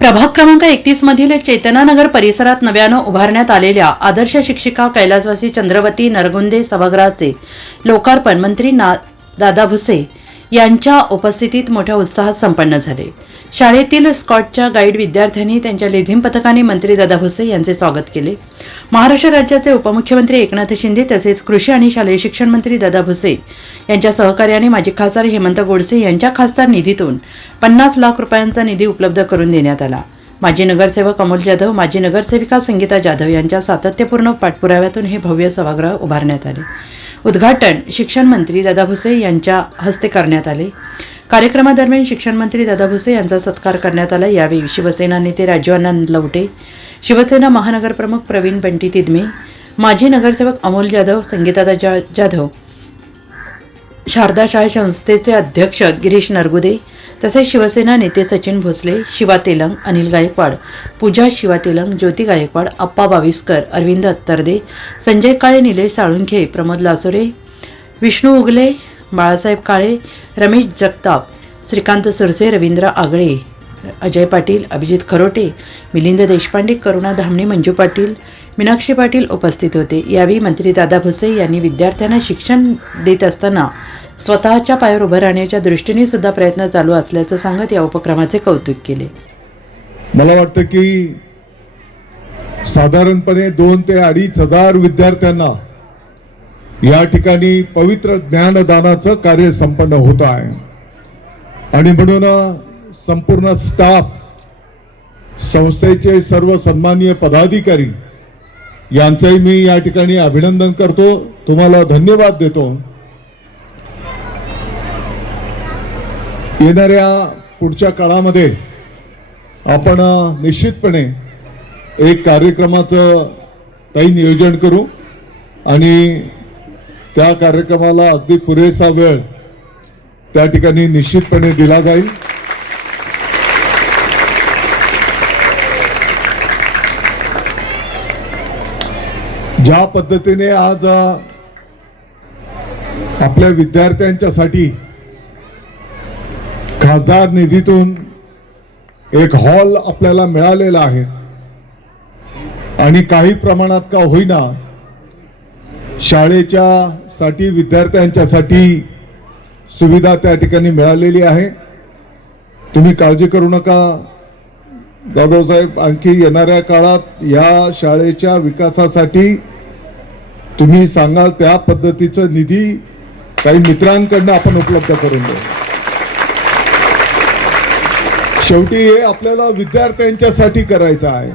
प्रभाग क्रमांक एकतीस मधील चेतनानगर परिसरात नव्यानं उभारण्यात आलेल्या आदर्श शिक्षिका कैलासवासी चंद्रवती नरगुंदे सभागृहाचे लोकार्पण मंत्री ना दादा भुसे यांच्या उपस्थितीत मोठ्या उत्साहात संपन्न झाले. शाळेतील स्कॉटच्या गाईड विद्यार्थ्यांनी त्यांच्या लेझिम पथकाने मंत्री दादा भुसे यांचे स्वागत केले. महाराष्ट्र राज्याचे उपमुख्यमंत्री एकनाथ शिंदे तसेच कृषी आणि शालेय शिक्षण मंत्री दादा भुसे यांच्या सहकार्याने माजी खासदार हेमंत गोडसे यांच्या खासदार निधीतून पन्नास लाख रुपयांचा निधी उपलब्ध करून देण्यात आला. माजी नगरसेवक अमोल जाधव माजी नगरसेविका संगीता जाधव यांच्या सातत्यपूर्ण पाठपुराव्यातून हे भव्य सभागृह उभारण्यात आले. उद्घाटन शिक्षण मंत्री दादा भुसे यांच्या हस्ते करण्यात आले. कार्यक्रमादरम्यान शिक्षण मंत्री दादा भुसे यांचा सत्कार करण्यात आला. यावेळी शिवसेना नेते राजीवानंद लवटे शिवसेना महानगरप्रमुख प्रवीण बंटी तिदमे माजी नगरसेवक अमोल जाधव संगीतादा जा जाधव शारदा शाळा संस्थेचे अध्यक्ष गिरीश नरगुदे तसेच शिवसेना नेते सचिन भोसले शिवा तेलंग अनिल गायकवाड पूजा शिवा तेलंग ज्योती गायकवाड अप्पा बाविस्कर अरविंद अत्तरदे संजय काळे निलेश साळुंखे प्रमोद लासोरे विष्णू उगले बाळासाहेब काळे रमेश जगताप श्रीकांत सुरसे रवींद्र आगळे अजय पाटील अभिजित खरोटे मिलिंद देशपांडे करुणा धामणे मंजू पाटील मीनाक्षी पाटील उपस्थित होते. यावेळी मंत्री दादा भुसे यांनी विद्यार्थ्यांना शिक्षण देत असताना स्वतःच्या पायावर उभं राहण्याच्या दृष्टीने सुद्धा प्रयत्न चालू असल्याचं सांगत या उपक्रमाचे कौतुक केले. मला वाटतं की साधारणपणे दोन ते अडीच हजार विद्यार्थ्यांना या ठिकाणी पवित्र ज्ञानदानाचं कार्य संपन्न होत आहे. आणि म्हणून संपूर्ण स्टाफ संस्थेचे सर्व सन्माननीय पदाधिकारी यांचंही मी या ठिकाणी अभिनंदन करतो. तुम्हाला धन्यवाद देतो. येणाऱ्या पुढच्या काळामध्ये आपण निश्चितपणे एक कार्यक्रमाचं काही नियोजन करू. आणि त्या कार्यक्रमाला अगदी पुरेसा वेळ त्या ठिकाणी निश्चितपणे दिला जाईल. ज्या पद्धतीने आज आपल्या विद्यार्थ्यांच्यासाठी खासदार निधीतून एक हॉल आपल्याला मिळालेला आहे. आणि काही प्रमाणात का होईना शाळेच्या साठी विद्यार्थ्यांच्यासाठी सुविधा त्या ठिकाणी मिळालेली आहे. तुम्ही काळजी करू नका. जाधव आणखी येणाऱ्या काळात या शाळेच्या विकासासाठी तुम्ही सांगाल त्या पद्धतीचं निधी काही मित्रांकडनं आपण उपलब्ध करून देऊ. शेवटी हे आपल्याला विद्यार्थ्यांच्यासाठी करायचं आहे.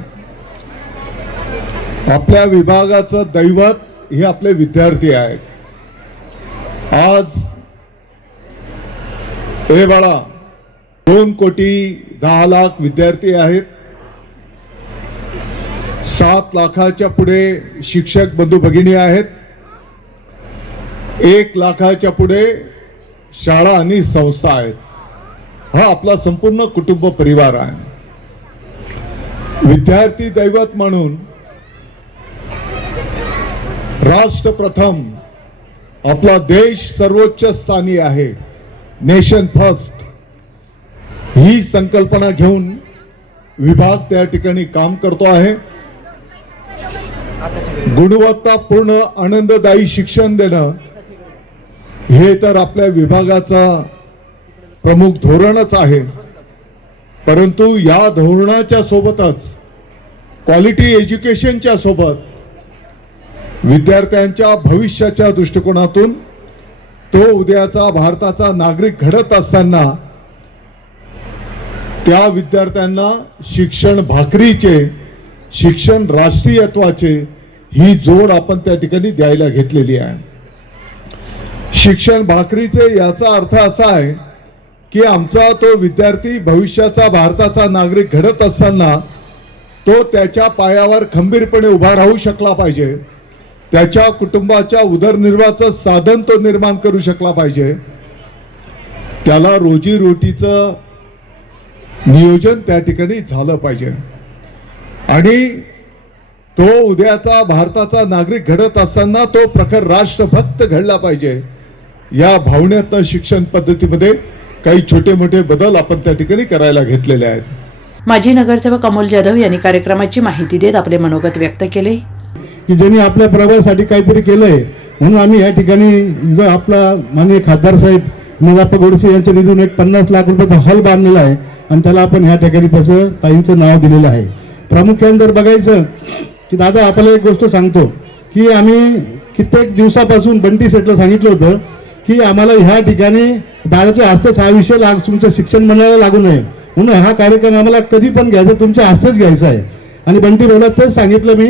आपल्या विभागाचं दैवत हे आपले विद्यार्थी आहेत. आज हे बाळा दोन कोटी दहा लाख विद्यार्थी आहेत. सात लाखाच्या पुढे शिक्षक बंधू भगिनी आहेत. एक लाखाच्या पुढे शाळा आणि संस्था आहेत. हा आपला संपूर्ण कुटुंब परिवार आहे. विद्यार्थी दैवत म्हणून राष्ट्र प्रथम आपला देश सर्वोच्च स्थानी आहे. नेशन फर्स्ट ही संकल्पना घेऊन विभाग त्या ठिकाणी काम करतो आहे. गुणवत्तापूर्ण आनंददायी शिक्षण देणं हे तर आपल्या विभागाचा प्रमुख धोरणच आहे. परंतु या धोरणाच्या सोबतच क्वालिटी एज्युकेशनच्या सोबत विद्यार्थ्यांच्या भविष्याच्या दृष्टिकोनातून तो उद्याचा भारताचा नागरिक घडत असताना त्या विद्यार्थ्यांना शिक्षण भाकरीचे शिक्षण राष्ट्रीयत्वाचे ही जोड आपण त्या ठिकाणी द्यायला घेतलेली आहे. शिक्षण भाकरीचे याचा अर्थ असा आहे की आमचा तो विद्यार्थी भविष्याचा भारताचा नागरिक घडत असताना तो त्याच्या पायावर खंबीरपणे उभा राहू शकला पाहिजे. त्याच्या कुटुंबाच्या उदरनिर्वाहाचं साधन तो निर्माण करू शकला पाहिजे. त्याला रोजीरोटीचं नियोजन त्या ठिकाणी झालं पाहिजे. आणि तो उद्याचा भारताचा नागरिक घडत असताना तो प्रखर राष्ट्रभक्त घडला पाहिजे. या भावनेतनं शिक्षण पद्धतीमध्ये काही छोटे मोठे बदल आपण त्या ठिकाणी करायला घेतलेले आहेत. माजी नगरसेवक अमोल जाधव यांनी कार्यक्रमाची माहिती देत आपले मनोगत व्यक्त केले. की ज्यांनी आपल्या प्रभागासाठी काहीतरी केलंय म्हणून आम्ही या ठिकाणी जो आपला माननीय खासदार साहेब मुलाप्पा गोडसे यांच्या निधून एक पन्नास लाख रुपयाचा हॉल बांधलेला आहे आणि त्याला आपण ह्या ठिकाणी तसं ताईंचं नाव दिलेलं आहे. प्रामुख्याने जर बघायचं की दादा आपल्याला एक गोष्ट सांगतो की आम्ही कित्येक दिवसापासून बंटी सेटला सांगितलं होतं की आम्हाला ह्या ठिकाणी दादाच्या हस्तेच हा विषय लाग तुमचं शिक्षण मंडळाला लागू नये. म्हणून हा कार्यक्रम आम्हाला कधी पण घ्यायचा तुमच्या हस्तेच घ्यायचा आहे. आणि बंटी भाऊला तेच सांगितलं मी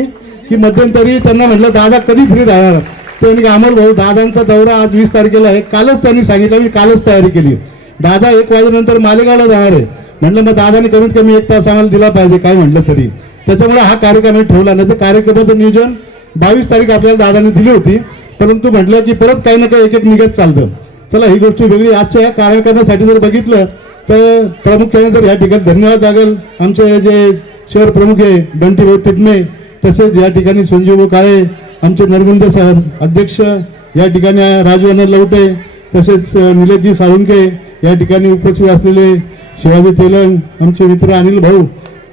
की मध्यंतरी त्यांना म्हटलं दादा कधी फ्री राहणार त्यांनी म्हणे अमोल भाऊ दादांचा दौरा आज वीस तारखेला आहे. कालच त्यांनी सांगितलं मी कालच तयारी केली दादा एक वाजेनंतर मालेगावला जाणार आहे. म्हटलं मग दादाने कमीत कमी एक तास आम्हाला दिला पाहिजे काय म्हटलं तरी. त्याच्यामुळे हा कार्यक्रम आम्ही ठेवला. नाही तर कार्यक्रमाचं नियोजन बावीस तारीख आपल्याला दादाने दिली होती. परंतु म्हटलं की परत काही ना काही एक एक निघत चालतं. चला ही गोष्ट वेगळी. आजच्या या कार्यक्रमासाठी जर बघितलं तर प्रामुख्याने तर या ठिकाणी धन्यवाद लागेल आमचे जे शहर प्रमुख आहे तिटमे तसेच या ठिकाणी संजीव काळे आमचे नरगुंद साहेब अध्यक्ष या ठिकाणी राजू अनर लवटे तसेच निलेशजी साळुंके या ठिकाणी उपस्थित असलेले शिवाजी तेलंग आमचे मित्र अनिल भाऊ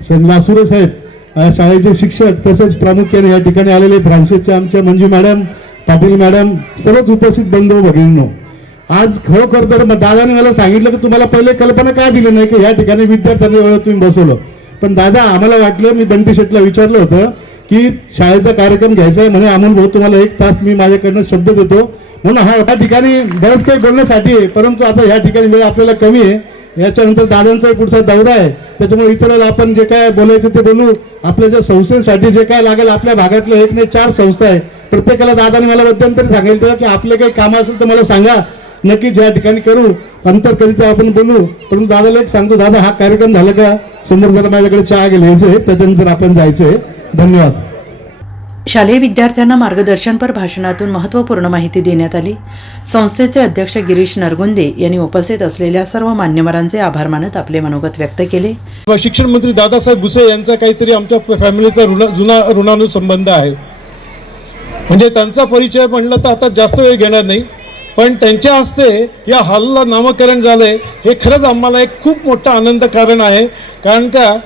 सन लासुरे साहेब शाळेचे शिक्षक तसेच प्रामुख्याने या ठिकाणी आलेले फ्रान्सिसचे आमच्या मंजू मॅडम पाटील मॅडम सर्वच उपस्थित बंधू भगिनींनो. आज खरोखर तर मग दादाने मला सांगितलं की तुम्हाला पहिले कल्पना काय दिली नाही की या ठिकाणी विद्यार्थ्यांना वेळ तुम्ही बसवलं? पण दादा आम्हाला वाटलं मी बंटी शेटला विचारलं होतं की शाळेचा कार्यक्रम घ्यायचा आहे म्हणे अमोल भाऊ तुम्हाला एक तास मी माझ्याकडनं शब्द देतो. म्हणून हा या ठिकाणी बरंच काही बोलण्यासाठी आहे परंतु आता या ठिकाणी वेळ आपल्याला कमी आहे. याच्यानंतर दादांचाही पुढचा दौरा आहे. त्याच्यामुळे इतरांना आपण जे काय बोलायचं ते बोलू. आपल्या ज्या संस्थेसाठी जे काय लागेल आपल्या भागातलं एक नाही चार संस्था आहे. प्रत्येकाला दादाने मला मध्यंतरी सांगितलं की आपले काही कामं असेल तर मला सांगा. नक्कीच या ठिकाणी करू. अंतर कधी तर आपण बोलू. परंतु दादाला एक सांगतो दादा हा कार्यक्रम झाला का? जरा माझ्याकडे चहा गेले यायचंय त्याच्यानंतर आपण जायचंय. धन्यवाद. शालेय विद्यार्थ्यांना मार्गदर्शनपर भाषणातून महत्त्वपूर्ण माहिती देण्यात आली. संस्थेचे अध्यक्ष गिरीश नरगुंदे यांनी उपस्थित असलेल्या सर्व मान्यवरांचे आभार मानत आपले मनोगत व्यक्त केले. शिक्षण मंत्री दादासाहेब भुसे यांचा काहीतरी आमच्या फॅमिलीचा ऋण जुना ऋणानुसंबंध आहे. म्हणजे त्यांचा परिचय म्हणलं तर आता जास्त वेळ घेणार नाही. पण त्यांच्या हस्ते या हॉलला नामकरण झालं आहे हे खरंच आम्हाला एक खूप मोठं आनंद कारण आहे. कारण का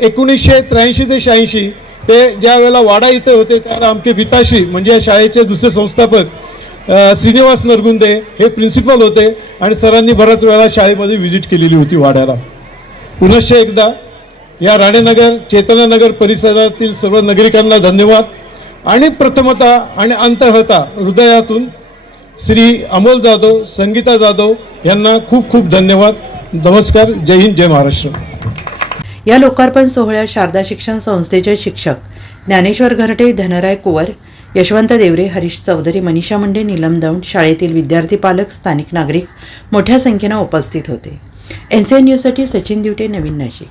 एकोणीसशे त्र्याऐंशी ते शहाऐंशी ते ज्या वेळेला वाडा इथे होते त्यावेळेला आमचे पिताशी म्हणजे या शाळेचे दुसरे संस्थापक श्रीनिवास नरगुंदे हे प्रिन्सिपल होते आणि सरांनी बऱ्याच वेळा शाळेमध्ये व्हिजिट केलेली होती वाड्याला. पुनश्च एकदा या राणेनगर चेतनानगर परिसरातील सर्व नागरिकांना धन्यवाद. आणि प्रथमता आणि अंतहता हृदयातून श्री अमोल जाधव संगीता जाधव यांना खूप खूप धन्यवाद. नमस्कार जय हिंद जय महाराष्ट्र. या लोकार्पण सोहळ्यात शारदा शिक्षण संस्थेचे शिक्षक ज्ञानेश्वर घरटे धनराय कुवर यशवंत देवरे हरीश चौधरी मनीषा मुंडे नीलम दौंड शाळेतील विद्यार्थी पालक स्थानिक नागरिक मोठ्या संख्येनं उपस्थित होते. एन सी एन न्यूजसाठी सचिन दिवटे नवीन नाशिक.